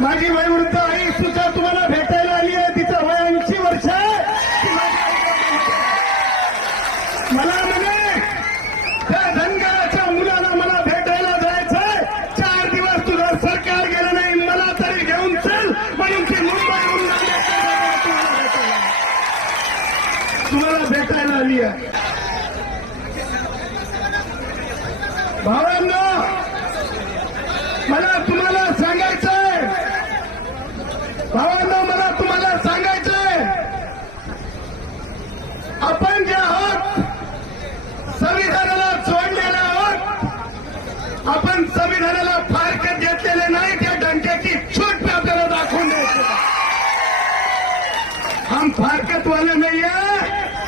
माझी वयोवृद्ध आई सुद्धा तुम्हाला भेटायला आली आहे. तिचं वय ऐंशी वर्ष मला म्हणे त्या धनगराच्या मुलाला मला भेटायला जायचंय चार दिवस तुझं सरकार गेलं नाही. मला तरी घेऊन चल. म्हणून ती मुंबईहून तुम्हाला भेटायला तुम्हाला भेटायला आली आहे. भावांना मला तुम्हाला सांगायचंय भावांना मला तुम्हाला सांगायचंय आपण जे आहोत संविधानाला जोडलेले आहोत आपण संविधानाला फारकत घेतलेले नाही त्या डंक्याची छूट मी आपल्याला दाखवून द्यायची हम फारकतवाले वाले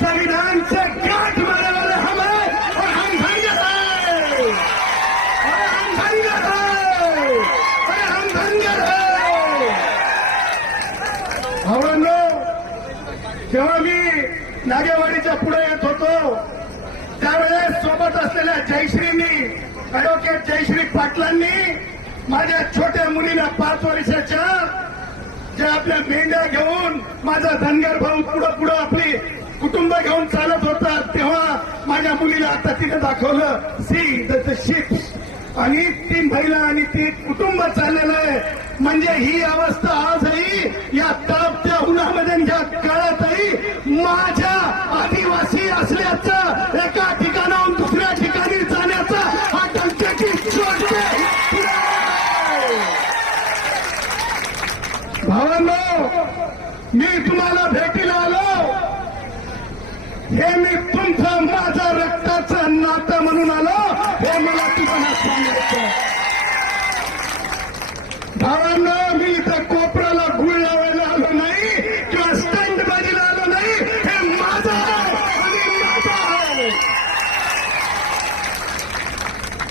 संविधानचे गाठ मारायला से हम हैं हम धनगर हम धनगर हैं और जेव्हा मी नागेवाडीच्या पुढे येत होतो. त्यावेळेस सोबत असलेल्या जयश्रींनी ऍडव्होकेट जयश्री पाटलांनी माझ्या छोट्या मुलीला पाच वर्षाच्या जे आपल्या मेंढ्या घेऊन माझा धनगर भाऊ पुढं पुढं आपली कुटुंब घेऊन चालत होता तेव्हा माझ्या मुलीला आता तिने दाखवलं सी द शिप्स आणि ती महिला आणि ती कुटुंब चाललेलं आहे. म्हणजे ही अवस्था आजही या तापत्या उन्हामध्ये आणि या काळातही मा भावांनो मी तुम्हाला भेटीला आलो. हे मी तुमचं माझं रक्ताचं नातं म्हणून आलो. हे मला तुम्हाला सांगायचं भावांनो मी इथं कोपऱ्याला गुळ लावायला आलो नाही किंवा स्टंट बाजीला आलो नाही. हे माझं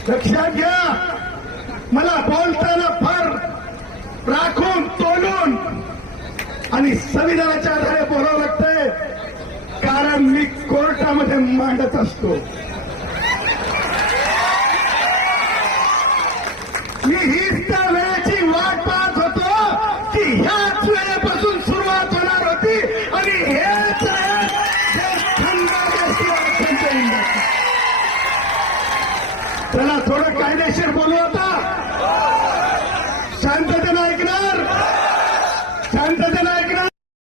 लक्षात घ्या. मला बोलताना फार राखून तोलून आणि संविधानाच्या आधारे बोलावं लागतंय. कारण मी कोर्टामध्ये मांडत असतो. मी हीच त्या वेळेची वाट पाहत होतो की ह्याच वेळेपासून सुरुवात होणार होती आणि हेच त्याला थोडं कायदेशीर बोलू शांत